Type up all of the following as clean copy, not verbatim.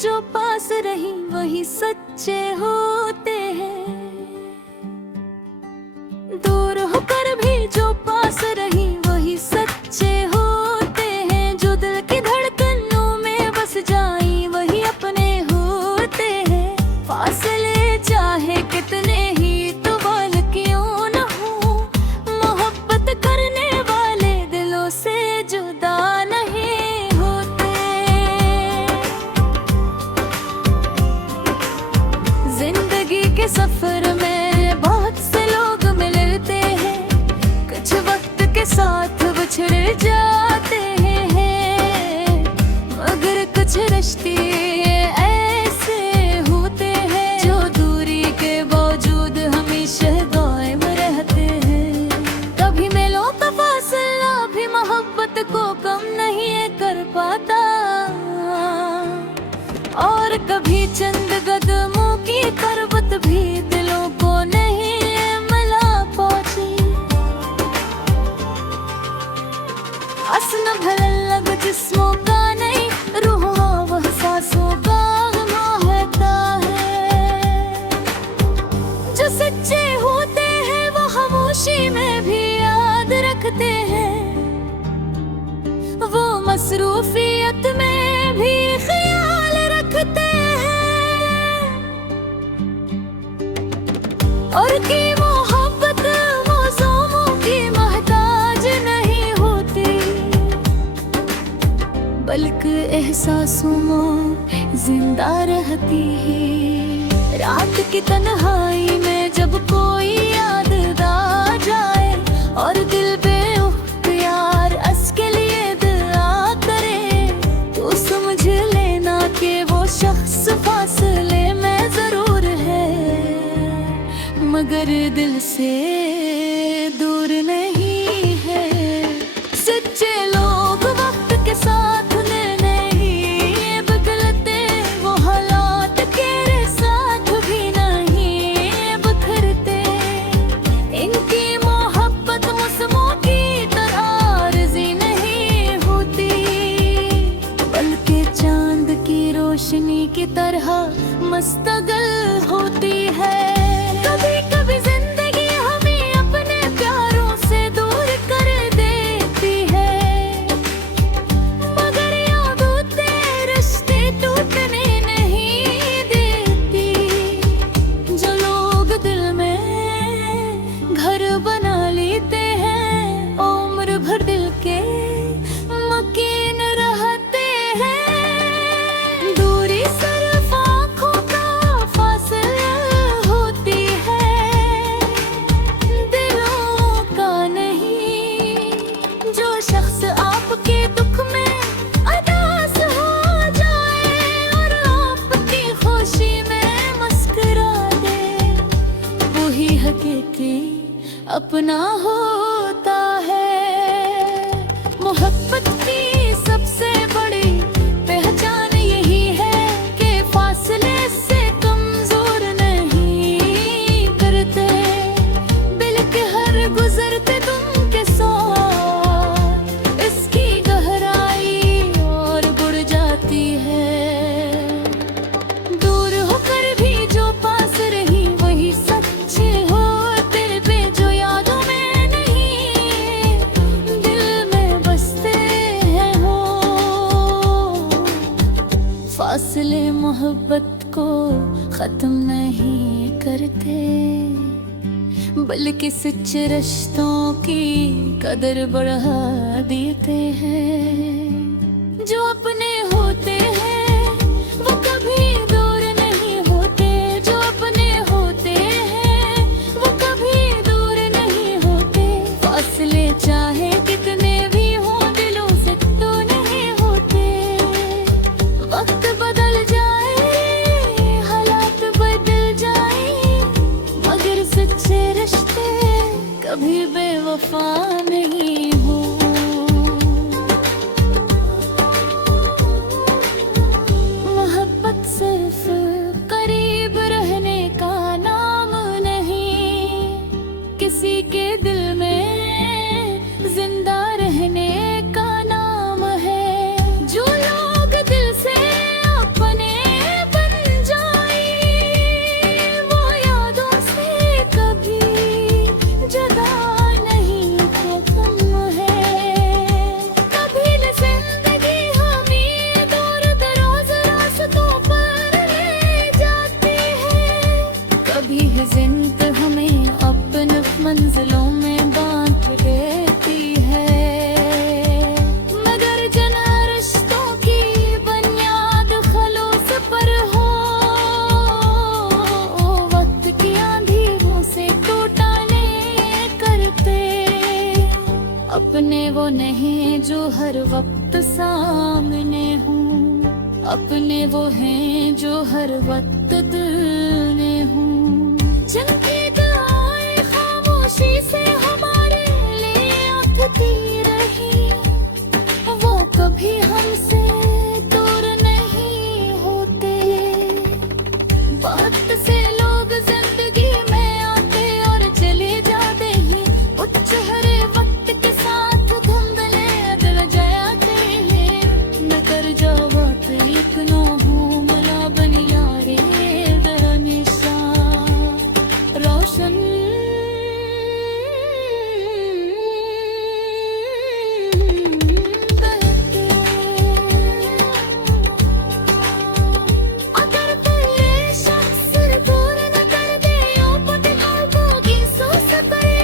जो पास रही वही सच्चे होते हैं। दूर होकर भी जो पास रही वही सच्चे होते हैं। जो दिल की धड़कनों में बस जाई वही अपने होते हैं। फासले चाहे कितने ही तो बाल क्यों न हो, मोहब्बत करने वाले दिलों से जुदा नहीं होते। जिंदगी के सफर में बहुत से लोग मिलते हैं, कुछ वक्त के साथ बिछड़ जाते हैं, मगर कुछ रिश्ते ऐसे होते हैं जो दूरी के बावजूद हमेशा कायम रहते हैं। कभी मेलों का फासला भी मोहब्बत को कम नहीं कर पाता, और कभी चंद कदमों की करवत भी दिलों को नहीं मिला पाती। हसन भरल लग जिस्मों का नहीं, रूहों वह सांसों का महता है। जो सच्चे होते हैं वो खामोशी में भी याद रखते हैं, वो मसरूफियत में भी ख्याल रखते हैं। और की मोहब्बत मौसमों की मोहताज नहीं होती, बल्कि एहसासों में जिंदा रहती है। रात की तन्हाई में जब कोई याद आ जाए और दिल बेख्तियार अस के लिए दुआ करे, तो समझ लेना कि वो शख्स फासले में जरूर है, मगर दिल से दूर नहीं है। सच्चे लोग वक्त के साथ नहीं बदलते, वो हालात के साथ भी नहीं बिखरते। इनकी मोहब्बत मौसमों की तरह आरज़ी नहीं होती, बल्कि चांद की रोशनी की तरह मुस्तकिल होती है। कभी कभी जिंदगी हमें अपने प्यारों से दूर कर देती है, मगर यादों से रिश्ते टूटने नहीं देती। जो लोग दिल में घर बना लेते हैं, उम्र भर दिल के मकीन रहते हैं। दूरी सिर्फ आँखों का फासला होती है, दिलों का नहीं। जो शख्स आपके दुख में उदास हो जाए और आपकी खुशी में मुस्कुरा दे, वही हकीकी अपना होता है। मोहब्बत की सबसे बड़ी पहचान यही है कि फासले से कमजोर नहीं करते, बल्कि हर गुजरते तुम के साथ इसकी गहराई और बढ़ जाती है। दूर होकर भी जो पास रही वही सच्चे होते पे, जो यादों में नहीं दिल में बसते हैं हो। फासले मोहब्बत को खत्म नहीं करते, बल्कि सच्चे रिश्तों की कदर बढ़ा देते हैं। जो अपने होते हैं वो कभी दूर नहीं होते, जो अपने होते हैं वो कभी दूर नहीं होते। फासले चाहे कितने भी हों दिलों से तो नहीं होते। वक्त बदल जाए, हालात बदल जाए, मगर सच्चे रिश्ते कभी बेवफा नहीं हो। नहीं जो हर वक्त सामने हूँ, अपने वो हैं जो हर वक्त दिल में हूँ। जिनकी दुआएं खामोशी से हमारे लिए उठती रही, वो कभी हमसे दूर नहीं होते। वक्त से लोग जिंदगी में आते और चले जाते ही, उस चेहरे वक्त के साथ धुंधले दिल जाते हैं। न कर जावा एक न हो मला बन यारे हमेशा रोशन बहते। अगर कोई शख्स दूर न कर दे पते ख्वाबों की सोच करे,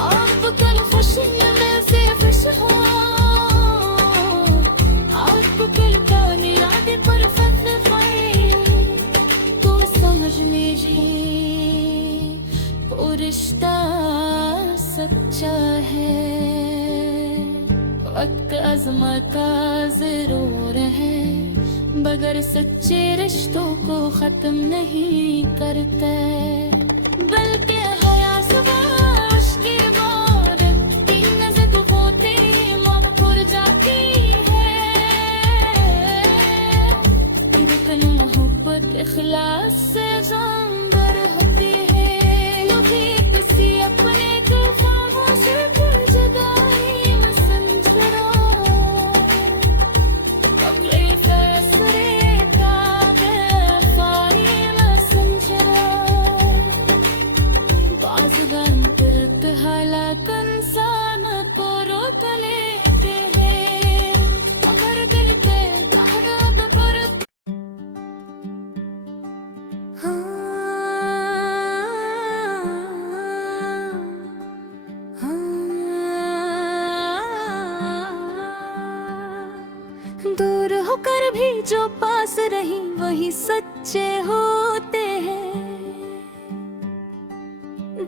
आप कल खुशियों में से खुश हो, आपको कल का निरादे पर फख्र पाए, तो समझ लीजिए वो रिश्ता सच्चा है। वक्त आजमाता जरूर है, मगर सच्चे रिश्तों को खत्म नहीं करता, बल्कि हया सवाश के बाद तीन नजर होते ही मौत जाती है। इतनी मोहब्बत इखलास से जानवर होती है, कभी किसी अपने को खामोश पर जुदाई में संजरा, कभी फैसले का बेवफाई में संजरा। बाज़गान तुरत हालात इंसान को रोक लेते हैं, मगर दिल के ताराब पर दूर होकर भी जो पास रही वही सच्चे होते हैं।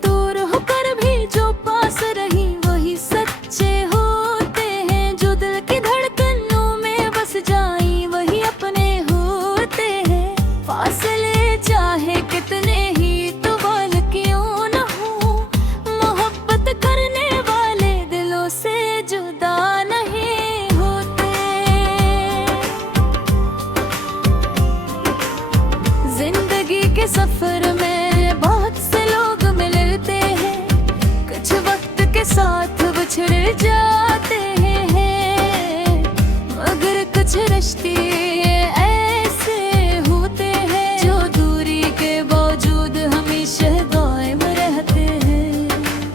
दूर होकर भी जो पास रही वही सच्चे होते हैं। जो दिल की धड़कनों में बस जाई वही अपने होते हैं। फासले चाहे कितने ही तो वाल क्यों न हो, मोहब्बत करने वाले दिलों से जुदा नहीं होते। जिंदगी के सफर में बहुत से लोग मिलते हैं, कुछ वक्त के साथ बिछड़ जाते हैं, मगर कुछ रिश्ते ऐसे होते हैं जो दूरी के बावजूद हमेशा कायम रहते हैं।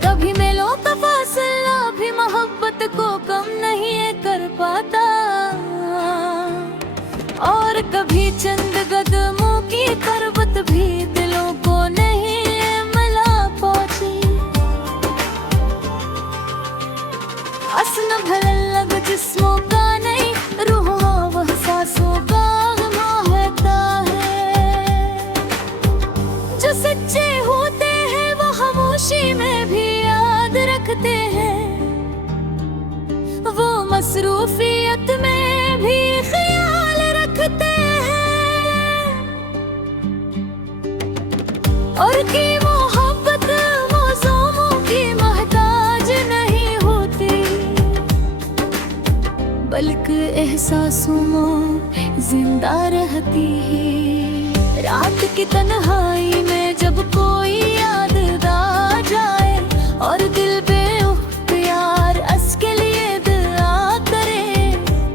कभी मेलों का फासला भी मोहब्बत को कम नहीं कर पाता, और कभी चंद कदमों की करवत भी दिलों को नहीं मिला पहुंची। हसन भला लग जिस्मों का नहीं, रूहों वह सांसों का महता है। जो सच्चे होते हैं वो खामोशी में भी याद रखते हैं, वो मसरूफियत में भी ख्याल रखते हैं, और की मोहब्बत मौसमों की मोहताज नहीं होती, बल्कि एहसासों में जिंदा रहती है। रात की तन्हाई में जब कोई याद आ जाए और दिल पे यार अस के लिए दुआ करे,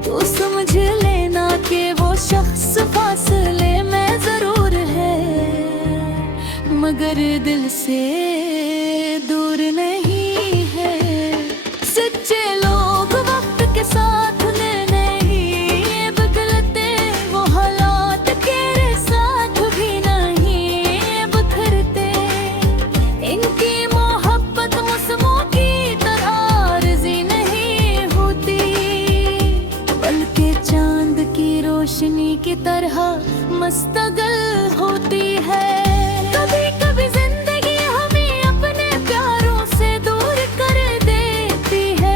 तो समझ लेना कि वो शख्स फासले में जरूर है, मगर दिल से दूर नहीं है। सच्चे लोग वक्त के साथ नहीं बदलते, वो हालात के साथ भी नहीं बखरते। इनकी मोहब्बत मौसमों की तरह आरज़ी नहीं होती, बल्कि चांद की रोशनी की तरह मुस्तकिल होती है। कभी कभी जिंदगी हमें अपने प्यारों से दूर कर देती है,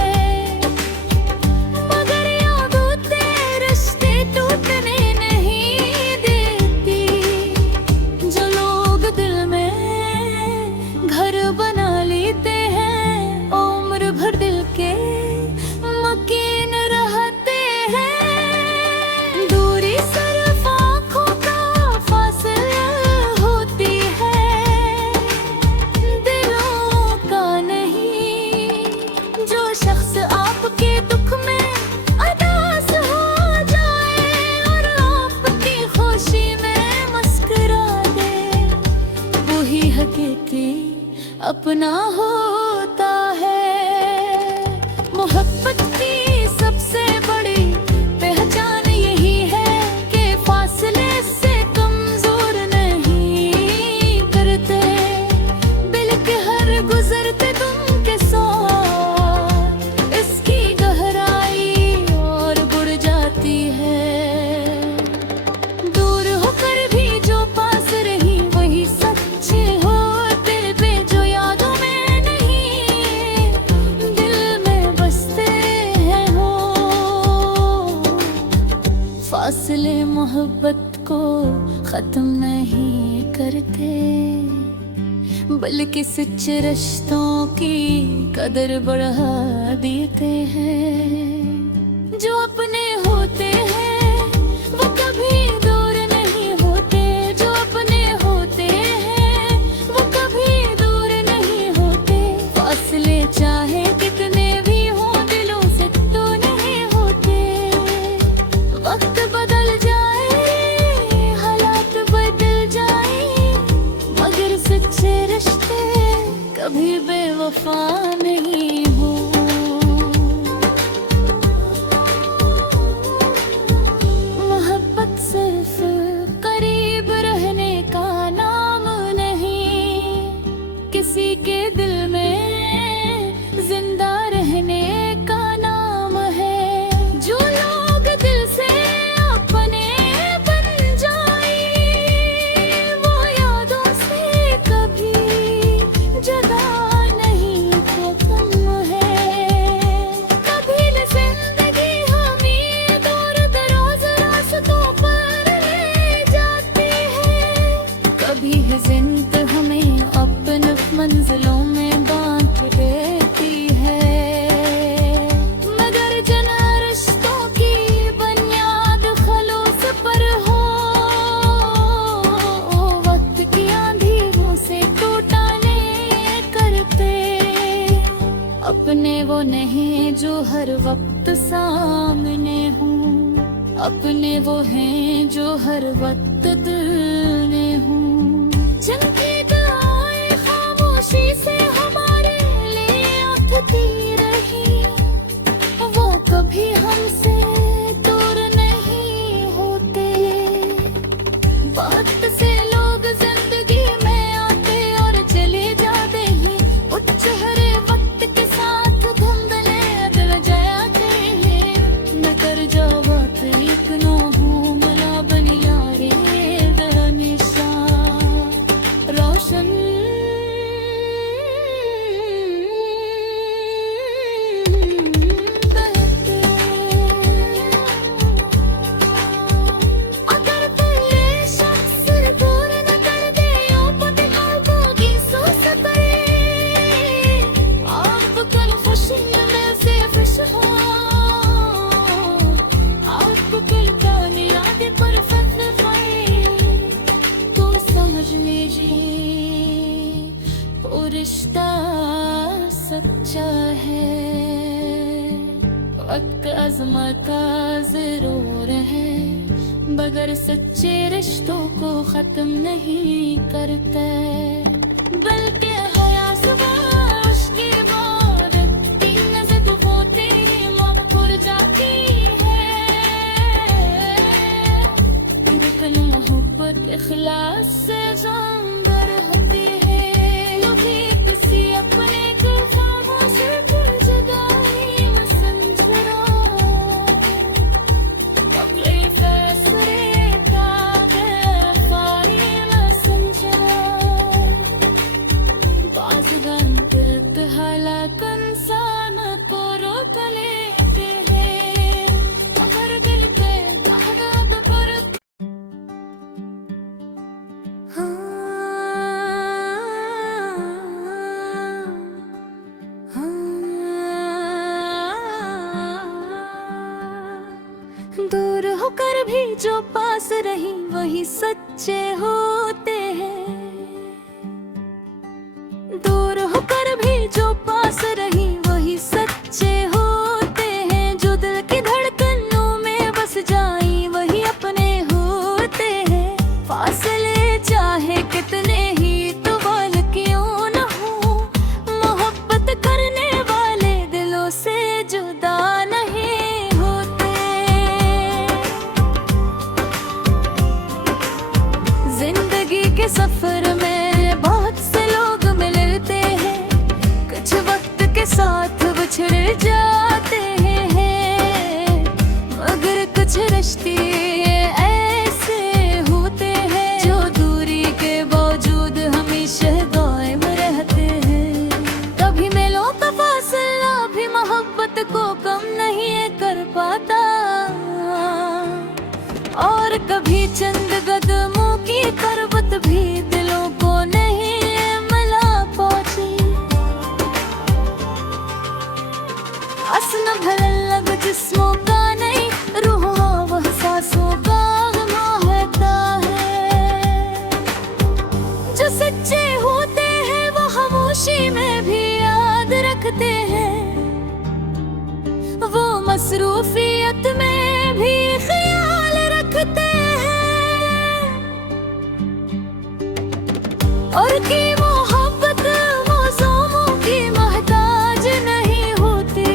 अपना होता है। मोहब्बत की सबसे बड़ी पहचान यही है कि फासले से कमजोर नहीं करते, बल्कि हर गुजरते तुम के साथ इसकी गहराई और बढ़ जाती है। दूर होकर भी जो पास रही वही सच्चे होते पे, जो यादों में नहीं दिल में बसते हैं हो। फासले मोहब्बत को खत्म नहीं करते, बल्कि सच्चे रिश्तों की कदर बढ़ा देते हैं। जो अपने होते हैं वो कभी दूर नहीं होते, जो अपने होते हैं वो कभी दूर नहीं होते। फासले चाहे कितने भी हों दिलों से तो नहीं होते। वक्त बदल जाए, हालात बदल जाए, मगर सच्चे रिश्ते कभी बेवफा नहीं हो। मोहब्बत सिर्फ करीब रहने का नाम नहीं, किसी के दिल में जिंदा रहने का नाम है। जो लोग दिल से अपने बन जाए वो यादों से कभी जुदा नहीं होता है। कभी जिंदगी हमें दूर दराज रास्तों पर ले जाती है, कभी है जिंद हमें अपने मंजिलों में बांध देती है। मगर जिन रिश्तों की बुनियाद खलूस पर हो, वक्त की आंधियों से टूटा नहीं करते। अपने वो नहीं जो हर वक्त सामने हूँ, अपने वो हैं जो हर वक्त दिल में हूँ। जिनकी दुआएं खामोशी से हमारे लिए उठती रही, वो कभी हमसे दूर नहीं होते। वक्त से लोग जिंदगी में आते और चले जाते हैं, उस चेहरे वक्त के साथ धुंधले बदल जाते हैं। न कर जाओ बात एक नो हूँ मला बन यारे हमेशा रोशन बहते। अगर पहले शख्स दूर न कर दे पत होगी सोच करे, आप कल खुशी में से खुश हो, आपको कल का निराद पर फख्र पाए तो समझ लीजिए वो रिश्ता सच्चा है। वक्त आजमाता जरूर है, मगर सच्चे रिश्तों को खत्म नहीं करता, बल्कि हया सवाश की बात तीन नजर होते ही मकबूल जाती है। इतनी मोहब्बत इखलास से जानवर होती है, कभी किसी अपने को खामोश कर जुदाई में समझना। अगले फैसले का बेवफाई में समझना। बाज़गान दिल हालात इंसान को रोक लेते हैं, अगर दिल पे धागा तो पर दूर होकर भी जो पास रही वही सच्चे होते हैं। दूर होकर भी जो पास रही वही सच्चे होते हैं। जो दिल की धड़कनों में बस जाई वही अपने होते हैं। फासले चाहे कितने ही तो वाल क्यों न हो, के सफर में बहुत से लोग मिलते हैं, कुछ वक्त के साथ बिछड़ जाते हैं, मगर कुछ रिश्ते ऐसे होते हैं जो दूरी के बावजूद हमेशा कायम रहते हैं। कभी मेलों का फासला भी मोहब्बत को कम नहीं कर पाता, और कभी चंद कदमों की करवत भी दिलों को नहीं मिला पहुंची। हंसना भले लग जिस्मों का नहीं, रूहों वह सांसों का महता है। जो सच्चे होते हैं वो खामोशी में भी याद रखते हैं, वो मसरूफियत में भी ख्याल रखते हैं, और की मोहब्बत मौसमों की मोहताज नहीं होती,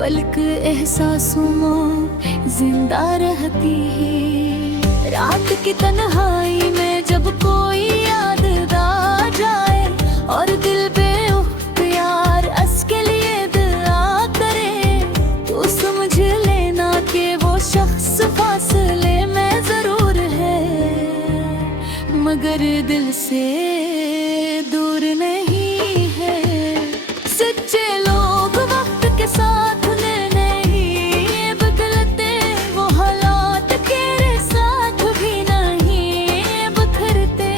बल्कि एहसासों में जिंदा रहती है। रात की तन्हाई में जब कोई याद आ जाए और दिल बेख्तियार अस के लिए दुआ करे, तो समझ लेना कि वो शख्स फासले में जरूर है, मगर दिल से दूर नहीं है। सच्चे लोग वक्त के साथ नहीं बदलते, वो हालात के साथ भी नहीं बिखरते।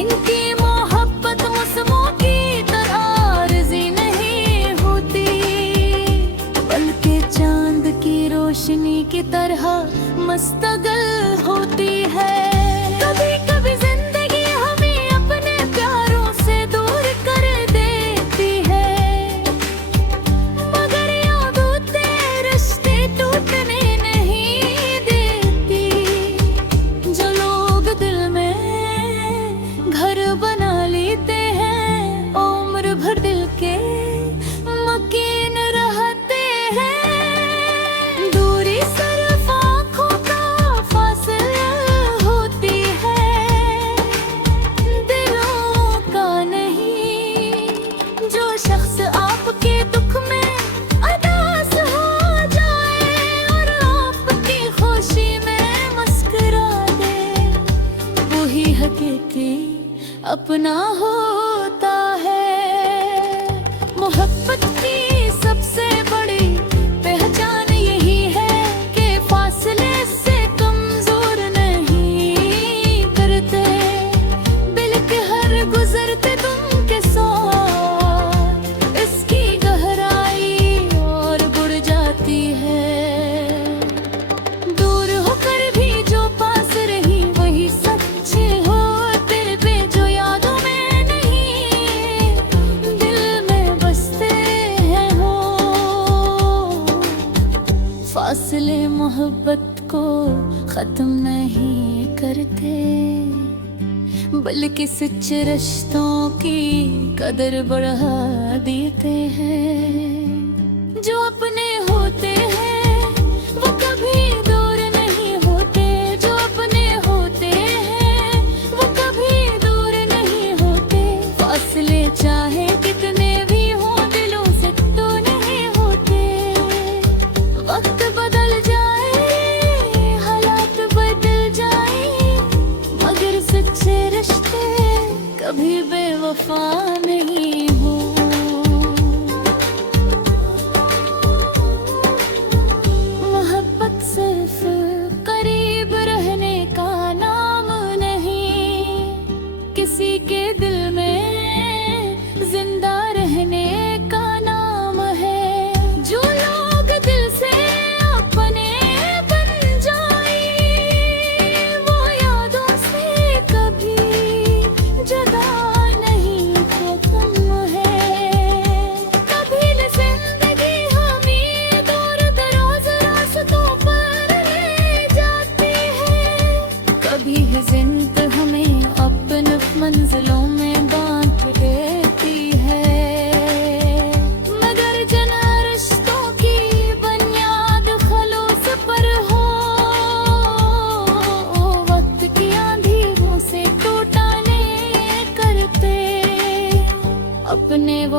इनकी मोहब्बत मौसमों की तरह आरज़ी नहीं होती, बल्कि चांद की रोशनी की तरह मुस्तकिल होती है। कभी कभी जिंदगी हमें अपने प्यारों से दूर कर देती है, मगर यादों ते रिश्ते टूटने नहीं देती। जो लोग दिल में घर बना लेते हैं, उम्र भर दिल के मकीन रहते हैं। दूरी सिर्फ आँखों का फासला होती है, दिलों का नहीं। जो शख्स आपके दुख में उदास हो जाए और आपकी खुशी में मुस्कुरा दे, वही हकीकी अपना होता है। मोहब्बत की सबसे बड़ी पहचान यही है कि फासले से कमजोर नहीं करते, बल्कि हर गुजरते तुम के साथ इसकी गहराई और बढ़ जाती है। दूर होकर भी जो पास रही वही सच्चे हो, दिल पे जो यादों में नहीं दिल में बसते हैं हो। फासले मोहब्बत को खत्म नहीं करते, बल्कि सच्चे रिश्तों की कदर बढ़ा देते हैं। जो अपने होते हैं वो कभी दूर नहीं होते, जो अपने होते हैं वो कभी दूर नहीं होते। फासले चाहे कितने भी हों दिलों से तो नहीं होते। वक्त बदल जाए, हालात बदल जाए, मगर सच्चे रिश्ते कभी बेवफा नहीं हो। मोहब्बत सिर्फ करीब रहने का नाम नहीं, किसी के दिल में जिंदा रहने का नाम है। जो लोग दिल से अपने बन जाए, वो यादों से कभी जुदा नहीं खत्म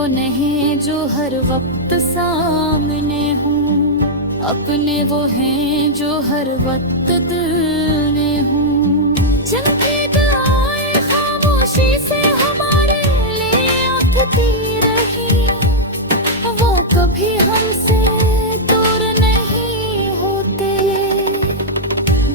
वो नहीं जो हर वक्त सामने हूँ, अपने वो हैं जो हर वक्त दिल में हूँ। जिनकी दुआएं खामोशी से हमारे लिए उठती रही, वो कभी हमसे दूर नहीं होते।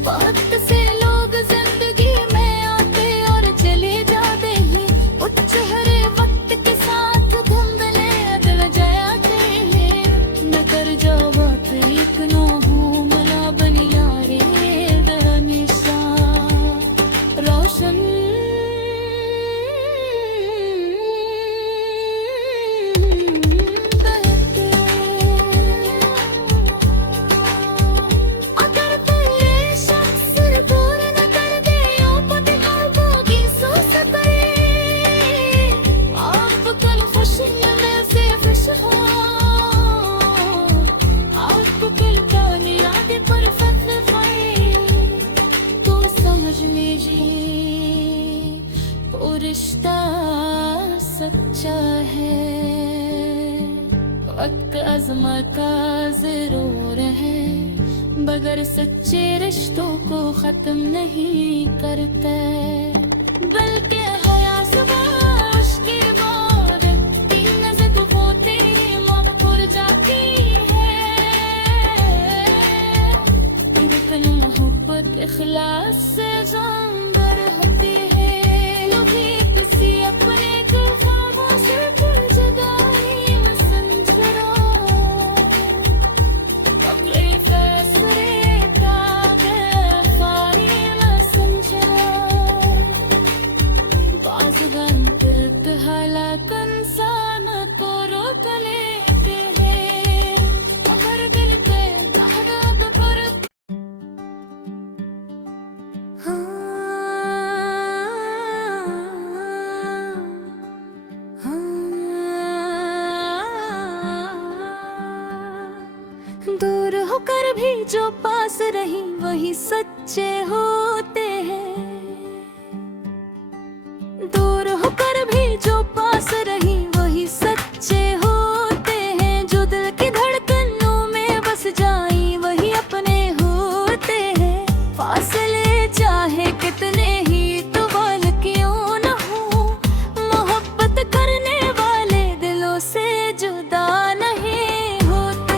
वक्त से लोग जिंदगी में आते और चले जाते हैं, उस चेहरे वक्त के साथ धुंधले दिल जाते हैं। न कर जाओ बात एक न हो मला बन यारे हमेशा रोशन रिश्ता सच्चा है। वक्त आजमाता जरूर है, मगर सच्चे रिश्तों को खत्म नहीं करता, बल्कि हयास की बात नजर होते मौत जाती है। इतनी मोहब्बत इखलास से जानवर होती है, अपने ख्वाबों से जुदाई में संजरा, कबले फैसले ताबेफारी में संजरा। बाज़गन बिरत हालात इंसान को रोक लेते हैं, मगर दिल पे तहरात पर दूर होकर भी जो पास रही वही सच्चे होते हैं। दूर होकर भी जो पास रही वही सच्चे होते हैं, जो दिल की धड़कनों में बस जाई वही अपने होते हैं। फासले चाहे कितने ही तो वाल क्यों न हो, मोहब्बत करने वाले दिलों से जुदा नहीं होते।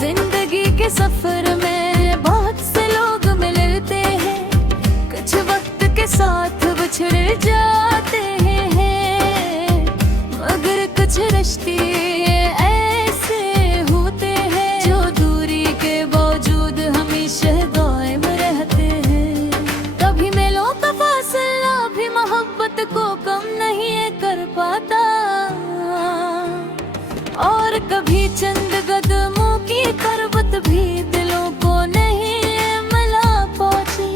जिंदगी के सफर में बहुत से लोग मिलते हैं, कुछ वक्त के साथ बिछड़ जाते हैं, मगर कुछ रिश्ते ऐसे होते हैं जो दूरी के बावजूद हमेशा कायम रहते हैं। कभी मेलों का फासला भी मोहब्बत को कम नहीं कर पाता, और कभी चंद कदमों की करवत भी दिलों को नहीं मिला पहुंची।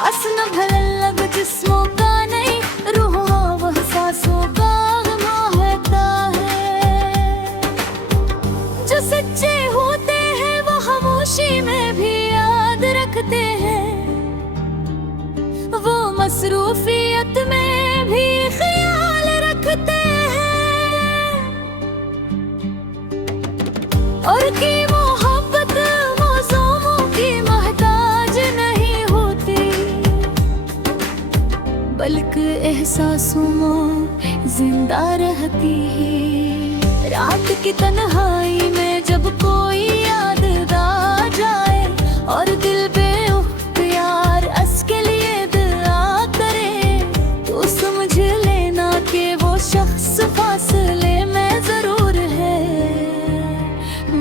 हसन भला लग जिस्मों का नहीं, रूहों वह सांसों का महता है। जो सच्चे होते हैं वो खामोशी में भी याद रखते हैं, वो मसरूफियत में भी ख्याल रखते हैं, और की मोहब्बत मौसमों की मोहताज नहीं होती, बल्कि एहसासों में जिंदा रहती है। रात की तन्हाई में जब कोई याद आ जाए और दिल बेख्तियार अस के लिए दुआ करे, तो समझ लेना कि वो शख्स फासले में जरूर है,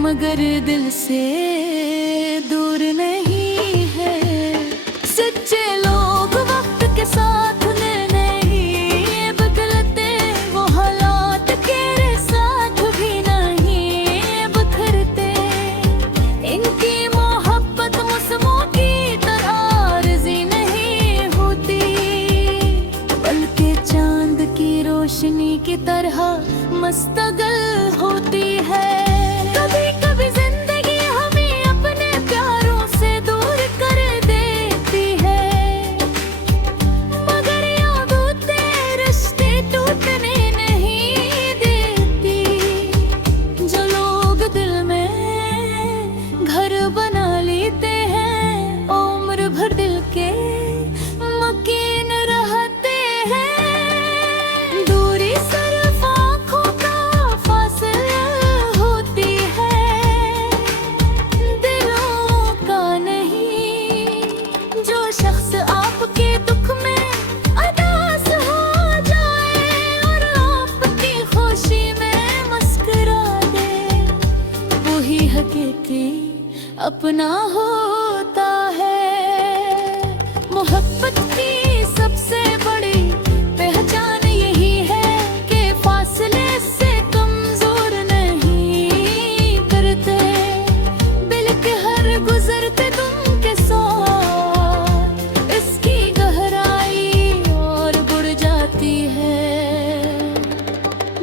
मगर दिल से दूर नहीं है। सच्चे लोग वक्त के साथ नहीं बदलते, वो हालात के साथ भी नहीं बखरते। इनकी मोहब्बत मौसमों की तरह आरज़ी नहीं होती, बल्कि चांद की रोशनी की तरह मुस्तकिल होती है। कभी कभी जिंदगी हमें अपने प्यारों से दूर कर देती है, कोई अपना होता है। मोहब्बत की सबसे बड़ी पहचान यही है कि फासले से कमजोर नहीं करते, बल्कि हर गुजरते तुम के साथ इसकी गहराई और बढ़ जाती है।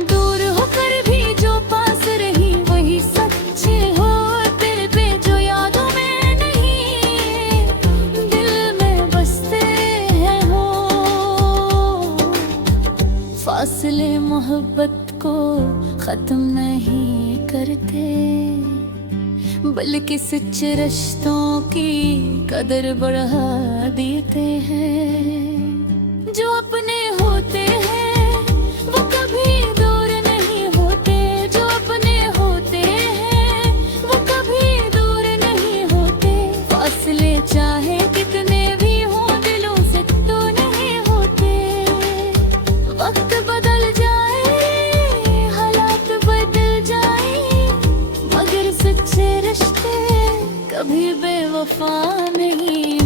दूर होकर भी जो पास रही वही सच्चे होते, पे जो यादों में नहीं दिल में बसते हैं हो। फासले मोहब्बत को खत्म नहीं करते, बल्कि सच्चे रिश्तों की कदर बढ़ा देते हैं। जो अपने होते हैं वो कभी दूर नहीं होते, जो अपने होते हैं वो कभी दूर नहीं होते। फासले चाहे कितने भी हों दिलों से तो नहीं होते। वक्त बदल जाए, हालात बदल जाए, मगर सच्चे रिश्ते कभी बेवफा नहीं